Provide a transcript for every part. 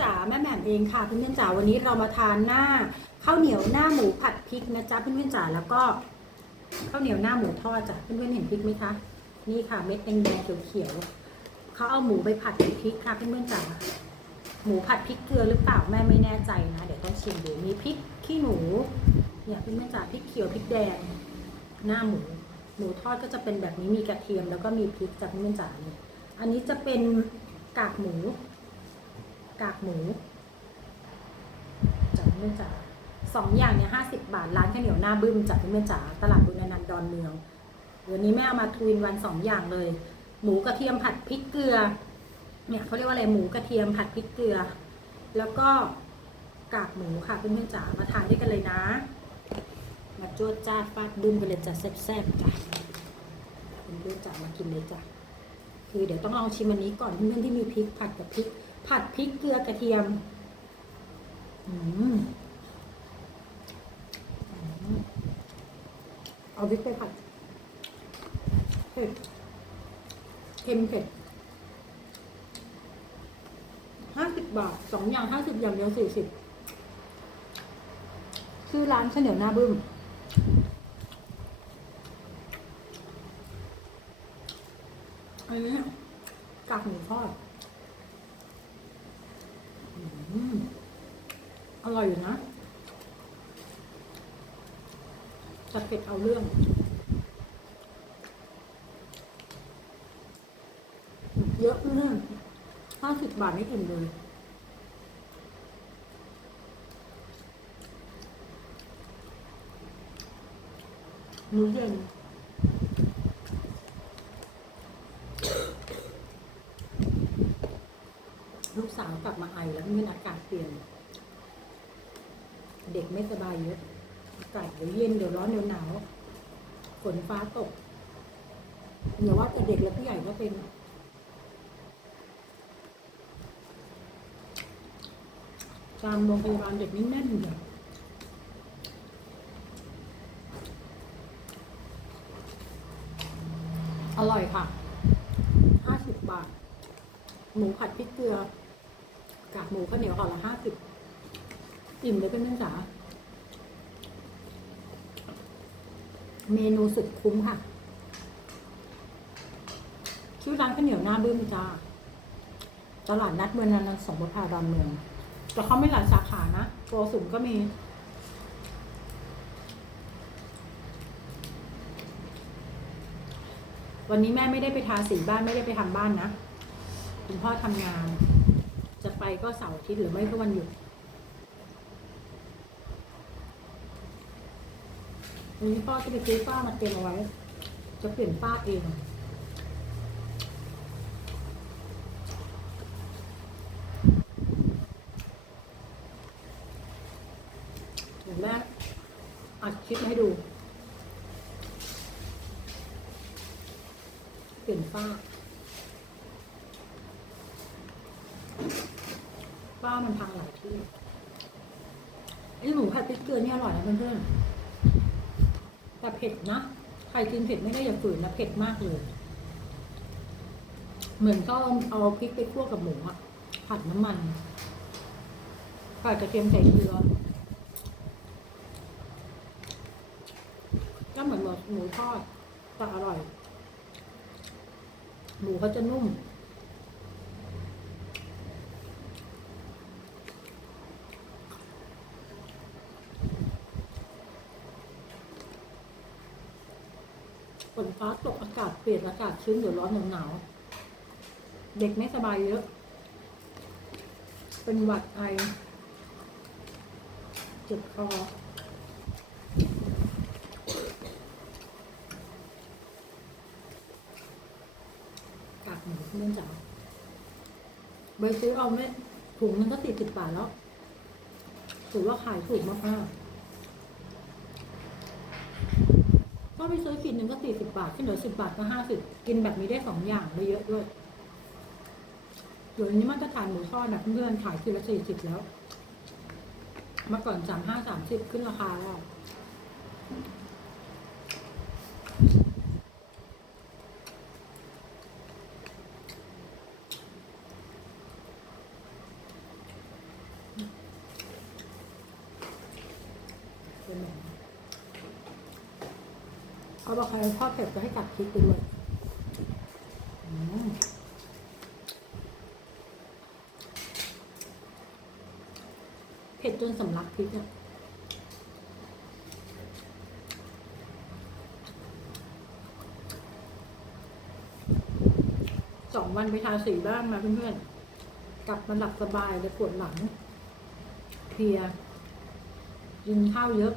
จ๋าแม่แหม่มเองค่ะเพื่อนๆจ๋าวันนี้เรามาทานหน้าข้าวเหนียวหน้าหมูผัดพริกนะจ๊ะเพื่อนๆจ๋าแล้วก็ข้าวเหนียวหน้าหมูทอดจ้ะเพื่อนๆเห็นพริกไหมคะนี่ค่ะเม็ดแดงๆเขียวๆเขาเอาหมูไปผัดกับพริกค่ะเพื่อนๆจ๋าหมูผัดพริกเกลือหรือเปล่าแม่ไม่แน่ใจนะเดี๋ยวต้องชิมดูมีพริกขี้หนูเนี่ยเพื่อนๆจ๋าพริกเขียวพริกแดง หน้าหมูหมูทอดก็จะเป็นแบบนี้มีกระเทียมแล้วก็มีพริกจากเพื่อนๆจ๋านี่อันนี้จะเป็นกากหมู กากหมูจากเพื่อจ๋าสองอย่างเนี่ยห้าสิบาทร้านข้าวเหนียวหน้าบึ้มจากเพื่อจ๋าตลาดบุญนันดอนเมืองเดี๋ยวนี้แม่เอามาทวินวันสองอย่างเลย หมูกระเทียมผัดพริกเกลือ เนี่ยเขาเรียกว่าอะไรหมูกระเทียมผัดพริกเกลือ แล้วก็กากหมูค่ะเพื่อนๆจ๋ามาทานด้วยกันเลยนะมาจวดจ้าฟาดบึ้มกันเลยจ้ะแซ่บๆจ้ะเพื่อนๆจ๋ามากินเลยจ้ะคือเดี๋ยวต้องลองชิมอันนี้ก่อนเพื่อนๆที่มีพริกผัดกับพริก ผัดพริกเกลือกระเทียมอืมอืมเอาพริกไปผัดเผ็ดเค็มเผ็ดห้าสิบบาทสองอย่างห้าสิบอย่างเดียวสี่สิบชื่อร้านข้าวเหนียวหน้าบึ้มอันนี้กากหมูทอดอืมอ ร่อยอยู่นะจัดเผ็ดเอาเรื่องเยอะเรื่องห้าสิบบาทไม่อิ่มเลยมื้อเย็นลูกสาวกลับมาไอแล้วมื่ออากาศเปลี่ยน เด็กไม่สบายเยอะอากาศเดี๋ยวเย็นเดี๋ยวร้อนเดี๋ยวหนาวฝนฟ้าตกอย่าว่าแต่เด็กแล้วผู้ใหญ่ก็เป็นตามโรงพยาบาลเด็กนี่แน่นเลยอร่อยค่ะห้าสิบบาท หมูผัดพริกเกลือ กากหมูข้าวเหนียวห่อละห้าสิบ อิ่มเลยเป็นเพื่อนจ๋าเมนูสุดคุ้มค่ะชื่อร้านข้าวเหนียวหน้าบึ้มจ้าตลาดนัดเมืองนันท์สองบุพาดอนเมือง แต่เขาไม่หลายสาขานะโกสุมก็มี วันนี้แม่ไม่ได้ไปทาสีบ้านไม่ได้ไปทำบ้านนะ คุณพ่อทำงาน จะไปก็เสาร์อาทิตย์หรือไม่ก็วันหยุด วันนี้พ่อจะไปซื้อฝ้ามาเตรียมเอาไว้ จะเปลี่ยนฝ้าเองเดี๋ยวแม่อัดคลิปให้ดู เปลี่ยนฝ้าฝ้ามันพังหลายที่ไอ้หมูผัดพริกเกลือนี่อร่อยนะเพื่อนๆ แต่เผ็ดนะใครกินเผ็ดไม่ได้อย่าฝืนนะเผ็ดมากเลย เหมือนก็เอาพริกไปคั่วกับหมูอะผัดน้ำมันผัดกระเทียมใส่เกลือก็เหมือนหมูหมูทอดแต่อร่อย หมูเขาจะนุ่ม ฝนฟ้าตกอากาศ เปลี่ยนอากาศชื้นเดี๋ยวร้อนหนาวๆเด็กไม่สบายเยอะ เป็นหวัดไอ เจ็บคอกากหมูเนื่องจากใบซื้อเอาไม่ถุงนึงก็สี่สิบบาทแล้ว ถือว่าขายถูกมากๆก็ ไปซื้อกินหนึ่งก็สี่สิบบาทขึ้นเหลือสิบบาทก็ห้าสิบกินแบบนี้ได้สองอย่างได้เยอะด้วยเดี๋ยวนี้มันก็ทานหมูทอดแบบเพื่อนๆขายกิโลละสี่สิบแล้ว เมื่อก่อนสามห้าสามสิบขึ้นราคาแล้ว เขาบอกใครชอบเผ็ดก็ให้กัดพริกไปด้วยอืมเผ็ดจนสำลักพริกอะสองวันไปทาสีบ้านมาเพื่อนๆ กลับมาหลับสบายเลยปวดหลัง เพลียกินข้าวเยอะ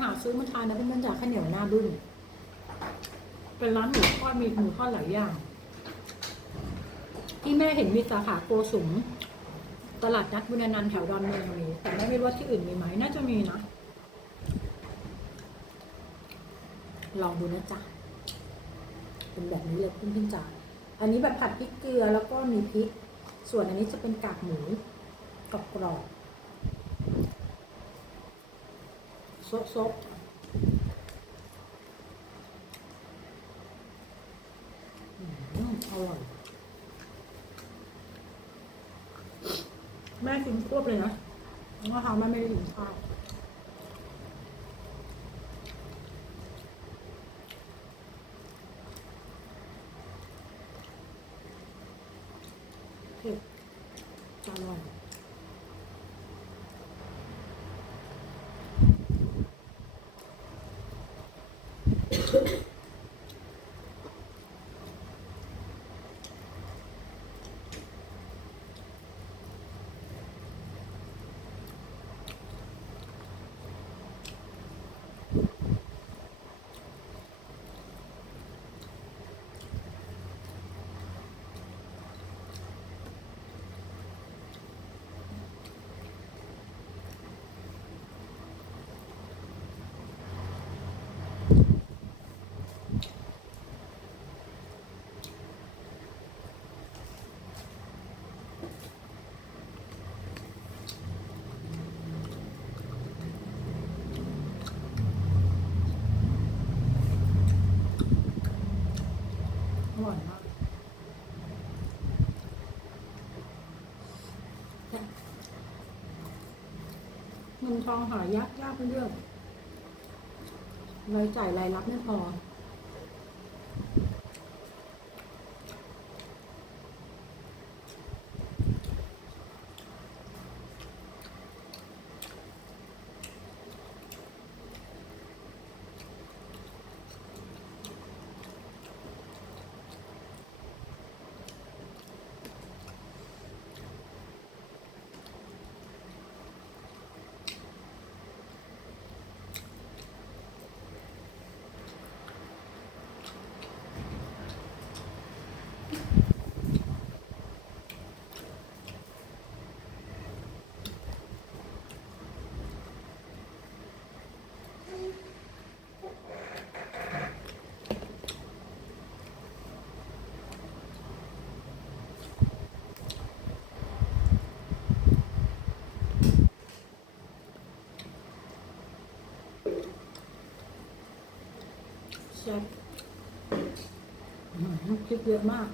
หาซื้อมาทานนะเพื่อนๆจากข้าวเหนียวหน้าบึ้งเป็นร้านหมูทอดมีหมูทอดหลายอย่าง ที่แม่เห็นมีสาขาโกสุมตลาดนัดบุญนันแถวดอนเมืองมีแต่แม่ไม่รู้ว่าที่อื่นมีไหมน่าจะมีนะลองดูนะจ๊ะเป็นแบบนี้เลยคุณพี่จ๋าอันนี้แบบผัดพริกเกลือแล้วก็มีพริก ส่วนอันนี้จะเป็นกากหมูกรอบกรอบๆ ซกซกอืมอร่อยแม่กินควบเลยนะเพราะว่าเขาแม่ไม่ได้กินข้าวอร่อย ทองหายากยากเป็นเรื่องรายจ่ายรายรับไม่พอ แซ่บอื้อหือพริกเยอะมาก